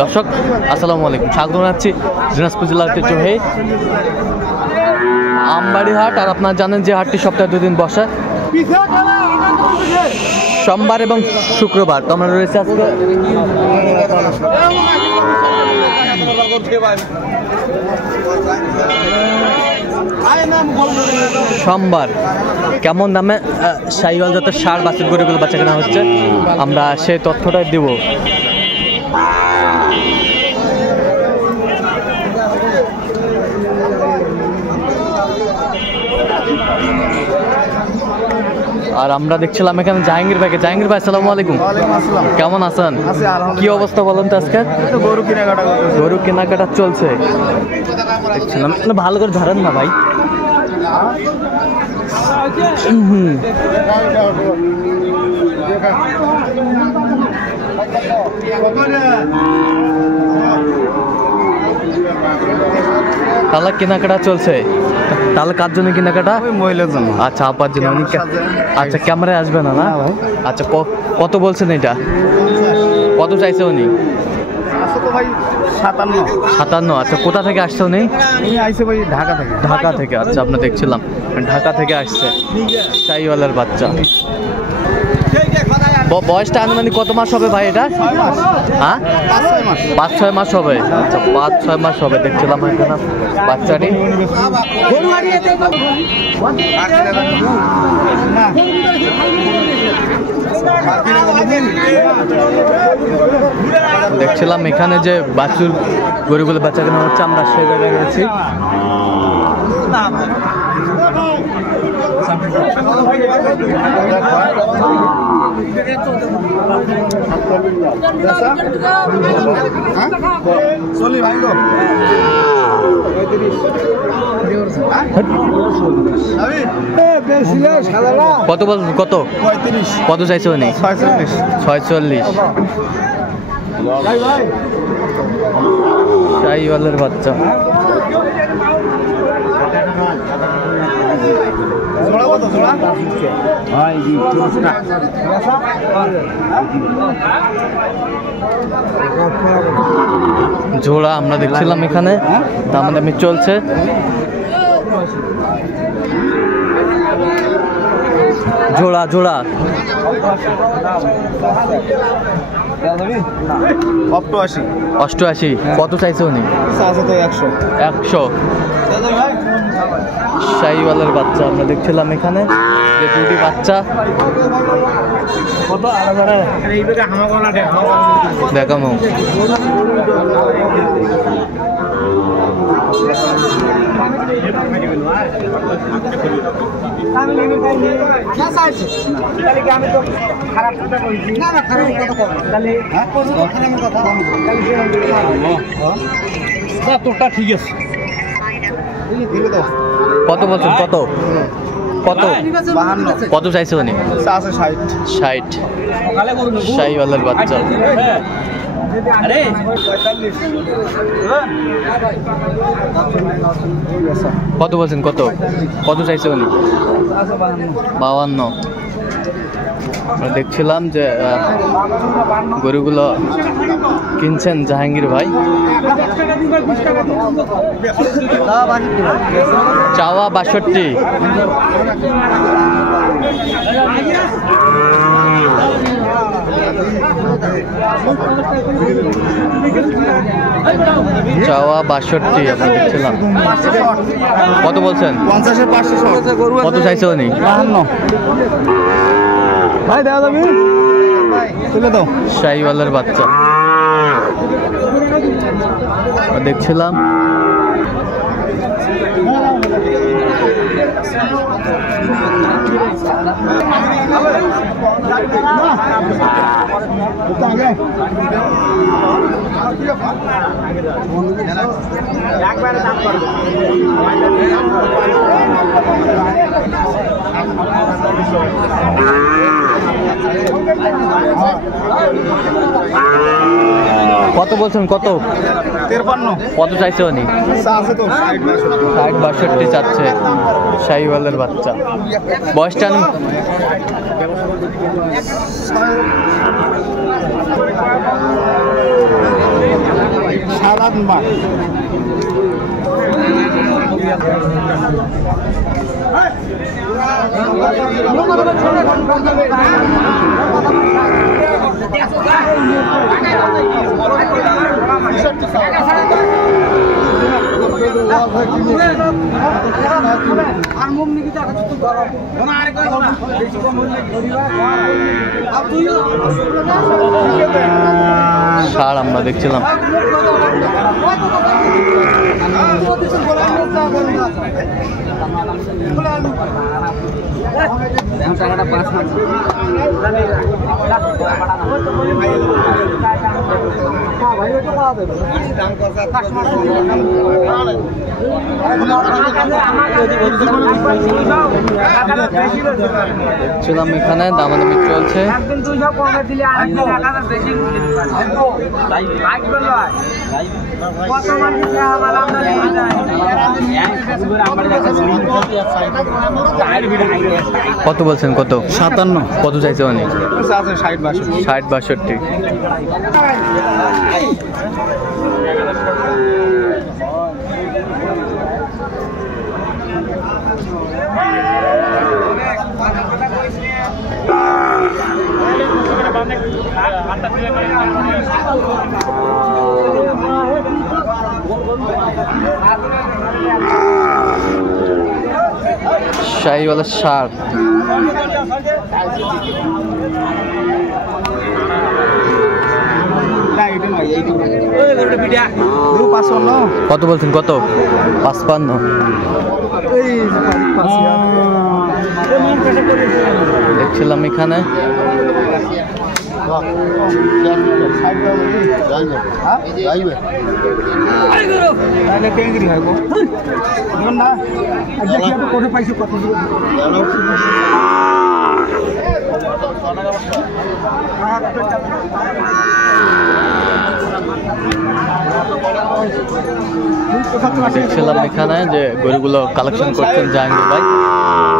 দর্শক আসসালামু আলাইকুম, স্বাগত জানাচ্ছি দিনাজপুর জেলার ঐতিহ্যবাহী আমবাড়ি হাট। আর আপনারা জানেন যে হাটটি সপ্তাহে 2 দিন বসে, সোমবার এবং শুক্রবার। তো আমরা রয়েছে আজকে সোমবার। কেমন দামে শাহিওয়াল জাতের ষাঁড় বাছুর গরুগুলো বাচ্চা কেনা হচ্ছে, আমরা সেই তথ্যটাই দেব। আর আমরা দেখছিলাম এখানে জাহাঙ্গীর ভাইকে। জাহাঙ্গীর ভাই আসসালামু আলাইকুম, কেমন আছেন? কি অবস্থা বলেন তো আজকে? গরু কেনাকাটা চলছে দেখছিলাম। ভালো করে ধরেন না ভাই। তাহলে কেনাকাটা চলছে। তাহলে কার জন্য কেনাকাটা? মহিলার জন্য। আচ্ছা, আপার জন্য। আচ্ছা, ক্যামেরায় আসবে না? না আচ্ছা, কত বলছেন এটা? কত চাইছে উনি? 57। আচ্ছা, কোথা থেকে আসছে উনি? ঢাকা থেকে। আচ্ছা, আপনার দেখছিলাম ঢাকা থেকে আসছে। শাহিওয়ালের বাচ্চা। বয়সটা আনুমানিক কত মাস হবে ভাই এটা? হ্যাঁ, 5-6 মাস হবে। আচ্ছা, 5-6 মাস হবে। দেখছিলাম এখানে বাচ্চাটি। দেখছিলাম এখানে যে বাছুর গরুগুলো বাচ্চা কেনা হচ্ছে, আমরা সে জায়গায় গেছি। কত বল? কত কত চাইছে উনি? 46। শাহিওয়ালের বাচ্চা। জোড়া আমরা দেখছিলাম এখানে দামাদামি চলছে। জোড়া জোড়া 88। কত চাইছে উনি? 100। শাহিওয়ালের বাচ্চা আমরা দেখছিলাম এখানে যে দুটি বাচ্চা। দেখামো। ঠিক আছে। কত বলছেন? কত কত? 52। কত চাইছে উনি? 60। শাহিওয়ালের বাচ্চা। কত বলছেন? কত কত চাইছে উনি? 52। আমরা দেখছিলাম যে গরুগুলো কিনছেন জাহাঙ্গীর ভাই। চাওয়া 62। চাওয়া 62 আমরা দেখছিলাম। কত বলছেন? 50। কত চাইছে উনি? 52। ভাই দেওয়া যাবে? শাহিওয়ালের বাচ্চা দেখছিলাম। কত বলছেন? কত? 53। কত চাইছে উনি? 60-62 চাচ্ছে। শাহিওয়ালের বাচ্চা। বয়সটা ষাঁড় আমরা দেখছিলাম। দেখছিলাম এখানে দামাদামি চলছে। কত বলছেন? কত? 57। কত চাইছে অনেক? 60-62। 60-62। শাহিওয়ালা ষাঁড়। কত বলছেন? কত? 55। দেখছিলাম এখানে দেখছিলাম এখানে যে গরুগুলো কালেকশন করছেন জাহাঙ্গীর ভাই।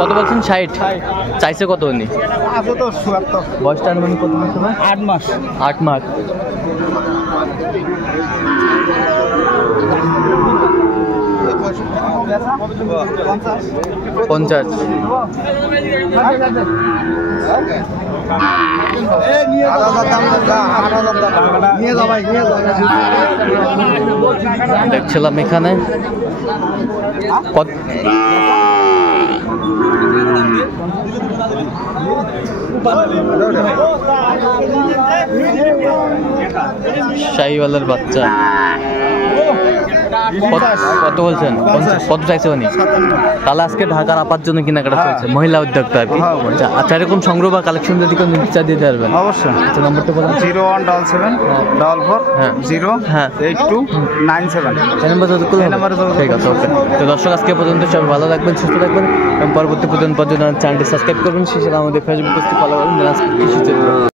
কত বলছেন? 60। চাইছে কত উনি? বয়সটা মানে কত মাস হবে? 8 মাস। 8 মাস। পঞ্চাশ। দেখছিলাম এখানে শাহিওয়ালার বাচ্চা। কত বলছেন? কত চাইছে উনি? তাহলে আজকে ঢাকার আপার জন্য কেনাকাটা চলছে, মহিলা উদ্যোক্তা আর কি। আচ্ছা, এরকম সংগ্রহ বা কালেকশন যদি কোনো ইচ্ছা দিতে পারবেন? অবশ্যই। আচ্ছা, নম্বরটা বলেন। 017744 এই নাম্বার ঠিক আছে, ওকে। তো দর্শক, আজকে পর্যন্ত সবাই ভালো থাকবেন, সুস্থ থাকবেন এবং পরবর্তী পর্যন্ত চ্যানেলটি সাবস্ক্রাইব করবেন। শেষে আমাদের ফেসবুক পেজটি ফলো করবেন।